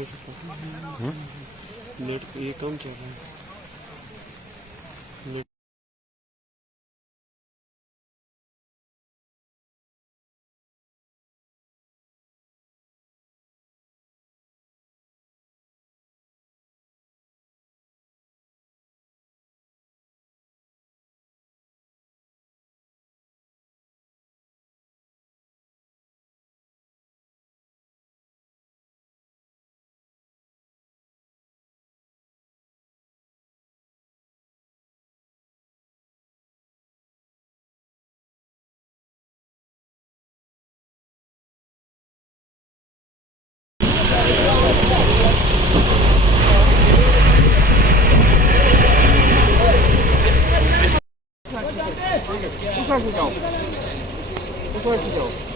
हो सकता है। नेट ये कम चल रहा है नेट।不算是脚，不算是脚。